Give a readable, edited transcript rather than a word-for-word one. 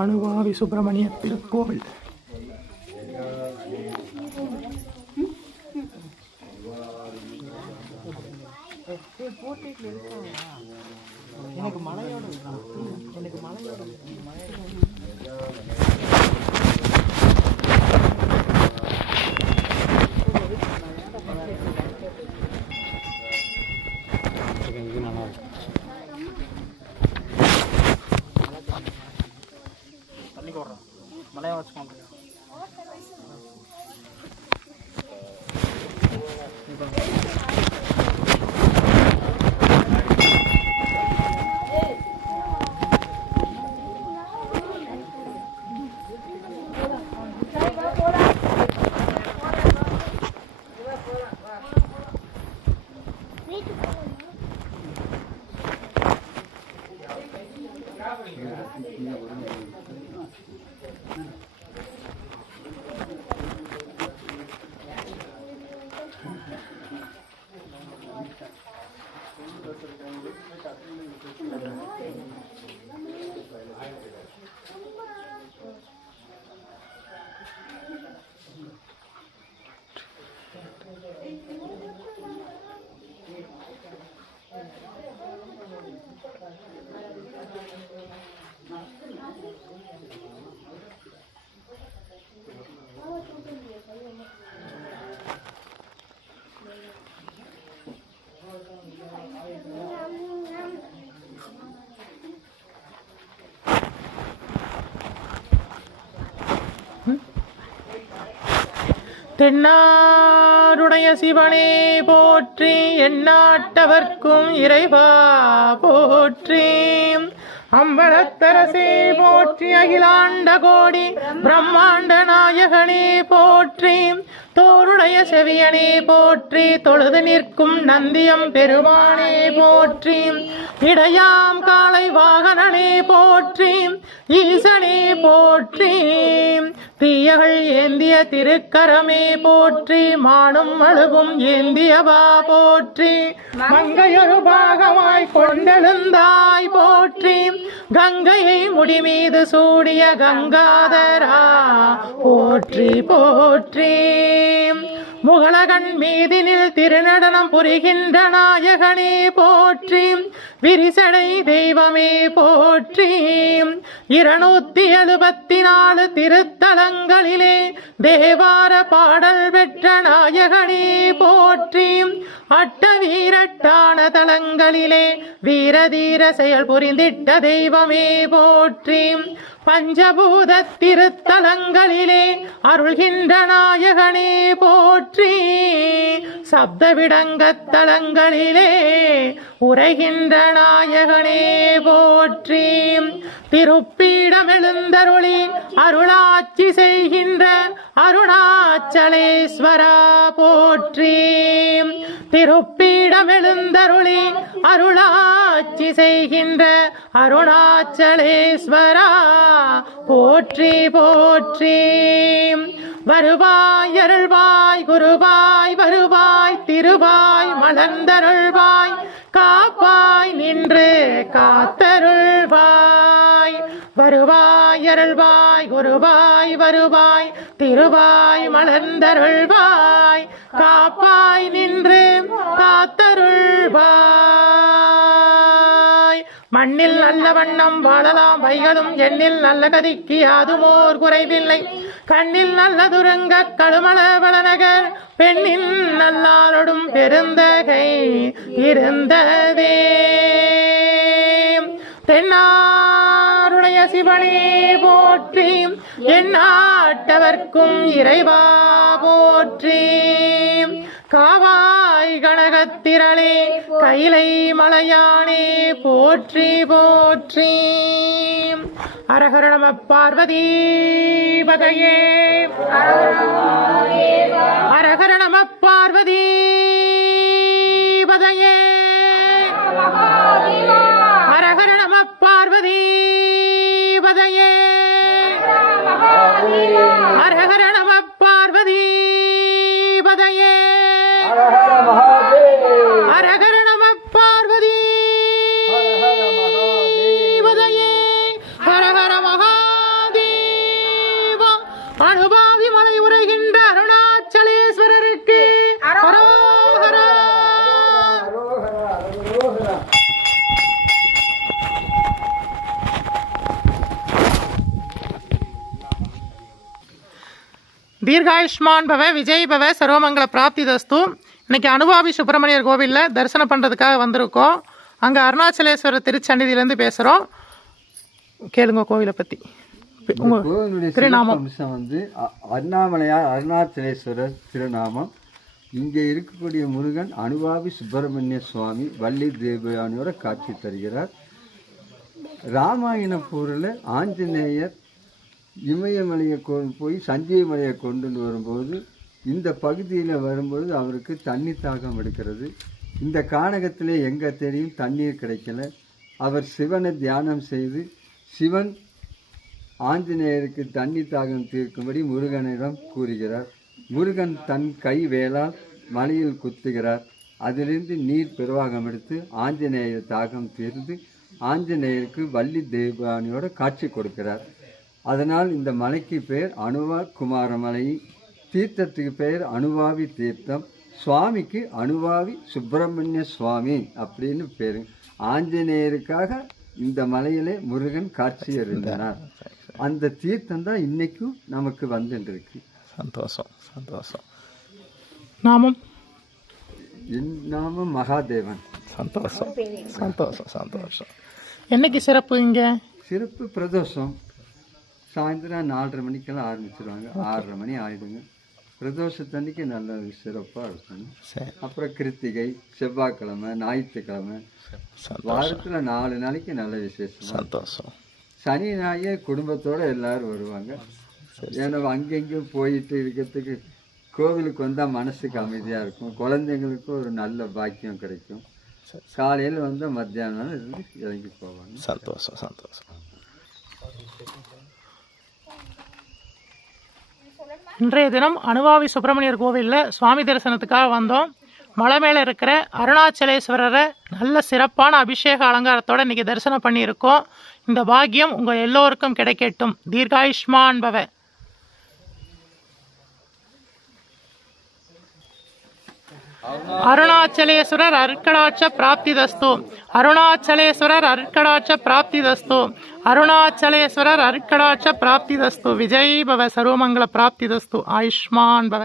அனுபாவி சுப்பிரமணிய திருக்கோவில். எனக்கு மலையோட மலையா வச்சுக்கோங்க. தென்னாருடைய சிவனே போற்றி, எந்நாட்டவர்க்கும் இறைவா போற்றி. அம்பலத்தரசே போற்றி, அகிலாண்ட கோடி பிரம்மாண்ட நாயகனே போற்றி. தோருடைய செவியனே போற்றி, தொழுது நிற்கும் நந்தியம் பெருமானே போற்றி. இடையாம் காலை வாகனனே போற்றி, ஈசனே போற்றி. தீயகள் ஏந்திய திருக்கரமே போற்றி, மானும் அழுகும் ஏந்தியவா போற்றி. மங்கையொரு பாகமாய் கொண்டெழுந்தாய் போற்றி, கங்கையை முடிமீது சூடிய கங்காதரா போற்றி போற்றி. முகலகன் மீதினில் திருநடனம் புரிகின்ற நாயகனே போற்றி, விரிசடை தெய்வமே போற்றி. 274 திருத்தலங்களிலே தேவார பாடல் பெற்ற நாயகனே போற்றி. அட்ட வீரட்டான தலங்களிலே வீரதீர செயல் புரிந்திட்ட தெய்வமே போற்றி. பஞ்சபூத திருத்தலங்களிலே அருள்கின்ற நாயகனே போற்றி. சப்தவிடங்கத் தலங்களிலே உரைகின்ற நாயகனே போற்றி. திருப்பீடமெழுந்தருளி அருளாட்சி செய்கின்ற அருணாச்சலேஸ்வரா போற்றி. திருப்பீடமெழுந்தருளி அருளாட்சி செய்கின்ற அருணாச்சலேஸ்வரா போற்றி போற்றி. வருவாய் அருள்வாய் குருவாய், வருவாய் திருவாய் மலர்ந்தருள்வாய், காப்பாய் நின்று காத்தருள்வாய். வருவாய் அருள்வாய் குருவாய், வருவாய் திருவாய் மலர்ந்தருள்வாய், காப்பாய் நின்று காத்தருள்வாய். மண்ணில் நல்ல வண்ணம் வாழலாம் வைகளும், எண்ணில் நல்ல கதிக்கு யாதுமோர் குறைவில்லை. கண்ணில் நல்ல துரங்க கழுமல வளநகர், பெண்ணின் நல்லாரோடும் பெருந்தகை இருந்ததே. தென்னாருடைய சிவனே போற்றி, எந்நாட்டவர்க்கும் இறைவா போற்றி. காவாய் கனகத்திரளே கைலை மலையானே போற்றி போற்றி. அரஹர நம பார்வதி பதையே, அரஹர நம பார்வதி பதையே, அரஹர நம பார்வதி பதையே, அரஹர நம பார்வதி பதையே, அரஹர நம பார்வதி பதையே. தீர்காயுஷ்மான் பவ விஜய் பவ சர்வமங்கல பிராப்தி தஸ்து. இன்னைக்கு அனுபாவி சுப்பிரமணியர் கோவிலில் தரிசனம் பண்ணுறதுக்காக வந்திருக்கோம். அங்கே அருணாச்சலேஸ்வரர் திருச்சன்னிதியிலேருந்து பேசுகிறோம். கேளுங்க கோவிலை பற்றி. கோவிலுடைய அம்சம் வந்து அண்ணாமலையார் அருணாச்சலேஸ்வரர் திருநாமம். இங்கே இருக்கக்கூடிய முருகன் அனுபாவி சுப்பிரமணிய சுவாமி வள்ளி தேவயானியோட காட்சி தருகிறார். ராமாயண போரில் ஆஞ்சநேயர் இமயமலையை போய் சஞ்சீவமலையை கொண்டு வரும்போது இந்த பகுதியில் வரும்பொழுது அவருக்கு தண்ணி தாகம் எடுக்கிறது. இந்த கானகத்திலே எங்கே தெரியும் தண்ணீர் கிடைக்கல. அவர் சிவனை தியானம் செய்து சிவன் ஆஞ்சநேயருக்கு தண்ணி தாகம் தீர்க்கும்படி முருகனிடம் கூறுகிறார். முருகன் தன் கை வேளால் மலையில் குத்துகிறார். அதிலிருந்து நீர் பிரவாகம் எடுத்து ஆஞ்சநேயர் தாகம் தீர்ந்து ஆஞ்சநேயருக்கு வள்ளி தேவானியோட காட்சி கொடுக்கிறார். அதனால் இந்த மலைக்கு பெயர் அனுவா குமாரமலை, தீர்த்தத்துக்கு பெயர் அனுபாவி தீர்த்தம், சுவாமிக்கு அனுபாவி சுப்பிரமணிய சுவாமி அப்படின்னு பேர். ஆஞ்சநேயருக்காக இந்த மலையிலே முருகன் காட்சி அருளினார். அந்த தீர்த்தம் தான் இன்னைக்கும் நமக்கு வந்துருக்கு. சந்தோஷம் சந்தோஷம். நாமம் என் நாமம் மகாதேவன். சந்தோஷம் சந்தோஷம் சந்தோஷம். என்னைக்கு சிறப்பு இங்கே? சிறப்பு பிரதோஷம் சாயந்தரம் 4:30 மணிக்கெல்லாம் ஆரம்பிச்சிருவாங்க. 6:30 மணி ஆயிடுங்க. பிரதோஷத்தன்னைக்கு நல்ல சிறப்பாக இருக்கணும். அப்புறம் கிருத்திகை, செவ்வாய்க்கிழமை, ஞாயிற்றுக்கிழமை, வாரத்தில் 4 நாளைக்கு நல்ல விசேஷம். சந்தோஷம். சனி ஞாயிறு குடும்பத்தோடு எல்லாரும் வருவாங்க. ஏன்னா அங்கெங்கேயும் போயிட்டு இருக்கிறதுக்கு கோவிலுக்கு வந்தால் மனசுக்கு அமைதியாக இருக்கும். குழந்தைங்களுக்கு ஒரு நல்ல பாக்கியம் கிடைக்கும். காலையில் வந்தால் மத்தியானம் இருந்து இறங்கி போவாங்க. சந்தோஷம் சந்தோஷம். இன்றைய தினம் அனுபாவி சுப்பிரமணியர் கோவிலில் சுவாமி தரிசனத்துக்காக வந்தோம். மலை மேலே இருக்கிற அருணாச்சலேஸ்வரரை நல்ல சிறப்பான அபிஷேக அலங்காரத்தோடு இன்றைக்கி தரிசனம் பண்ணியிருக்கோம். இந்த பாக்கியம் உங்கள் எல்லோருக்கும் கிடைக்கட்டும். தீர்காயுஷ்மான் பவ. அருணாச்சலேஸ்வரர் அருட்கடாட்ச பிராப்தி தஸ்து. அருணாச்சலேஸ்வரர் அருட்கடாட்ச பிராப்தி தஸ்து. அருணாச்சலேஸ்வரர் அருட்கடாட்ச பிராப்தி தஸ்து. விஜய் பவ சர்வமங்கல பிராப்தி தஸ்து. ஆயுஷ்மான் பவ.